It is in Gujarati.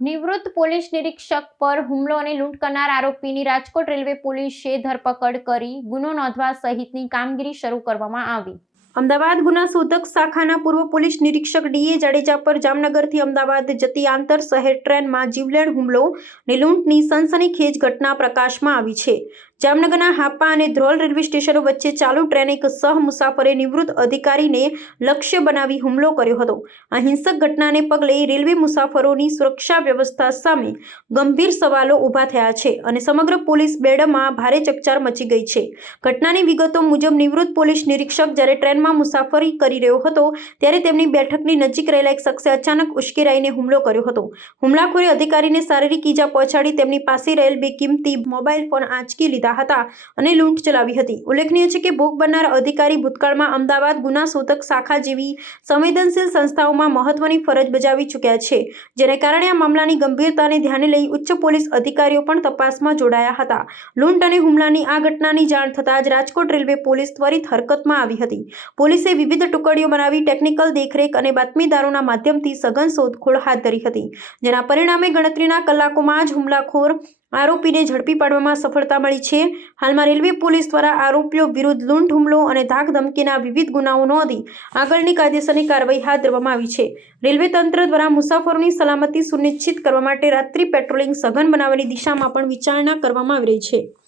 નિવૃત્ત પોલીસ નિરીક્ષક પર હુમલો અને લૂંટ કરનાર આરોપીની રાજકોટ રેલવે પોલીસે ધરપકડ કરી ગુનો નોંધવા સહિતની કામગીરી શરૂ કરવામાં આવી। અમદાવાદ ગુના શોધક શાખાના પૂર્વ પોલીસ નિરીક્ષક ડીએ જાડેજા પર જામનગરથી અમદાવાદ જતી આંતર શહેર ટ્રેનમાં જીવલેણ હુમલો અને લૂંટની સનસનીખેજ ઘટના પ્રકાશમાં આવી છે। જામનગરના હાપા અને ધ્રોલ રેલવે સ્ટેશનો વચ્ચે ચાલુ ટ્રેન એક સહ મુસાફરે નિવૃત્ત અધિકારીને લક્ષ્ય બનાવી હુમલો કર્યો હતો। આ હિંસક ઘટનાને પગલે રેલવે મુસાફરોની સુરક્ષા વ્યવસ્થા સામે ગંભીર સવાલો ઊભા થયા છે અને સમગ્ર પોલીસ બેડામાં ભારે ચકચાર મચી ગઈ છે। ઘટનાની વિગતો મુજબ નિવૃત્ત પોલીસ નિરીક્ષક જ્યારે ટ્રેનમાં મુસાફરી કરી રહ્યો હતો ત્યારે તેમની બેઠકની નજીક રહેલા એક શખ્સે અચાનક ઉશ્કેરાઈને હુમલો કર્યો હતો। હુમલાખોરે અધિકારીને શારીરિક ઈજા પહોંચાડી તેમની પાસે રહેલ બે કિંમતી મોબાઈલ ફોન આંચકી લીધા હતા અને લૂંટ ચલાવી હતી। ઉલ્લેખનીય છે કે ભોગ બનનાર અધિકારી ભૂતકાળમાં અમદાવાદ ગુના શોધક શાખા જેવી સંવેદનશીલ સંસ્થાઓમાં મહત્વની ફરજ બજાવી ચૂક્યા છે, જેને કારણે આ મામલાની ગંભીરતાને ધ્યાને લઈ ઉચ્ચ પોલીસ અધિકારીઓ પણ તપાસમાં જોડાયા હતા। લૂંટ અને હુમલાની આ ઘટનાની જાણ થતાં જ રાજકોટ રેલવે પોલીસ ત્વરિત હરકતમાં આવી હતી। પોલીસે વિવિધ ટુકડીઓ બનાવી ટેકનિકલ દેખરેખ અને બાતમીદારોના માધ્યમથી સઘન શોધખોળ હાથ ધરી હતી, જેના પરિણામે ગણતરીના કલાકોમાં જ હુમલાખોર આરોપીને ઝડપી પાડવામાં સફળતા મળી છે। હાલમાં રેલવે પોલીસ દ્વારા આરોપીઓ વિરુદ્ધ લૂંટ, હુમલો અને ધાકધમકીના વિવિધ ગુનાઓ નોંધી આગળની કાયદેસરની કાર્યવાહી હાથ ધરવામાં આવી છે। રેલવે તંત્ર દ્વારા મુસાફરોની સલામતી સુનિશ્ચિત કરવા માટે રાત્રિ પેટ્રોલિંગ સઘન બનાવવાની દિશામાં પણ વિચારણા કરવામાં આવી રહી છે।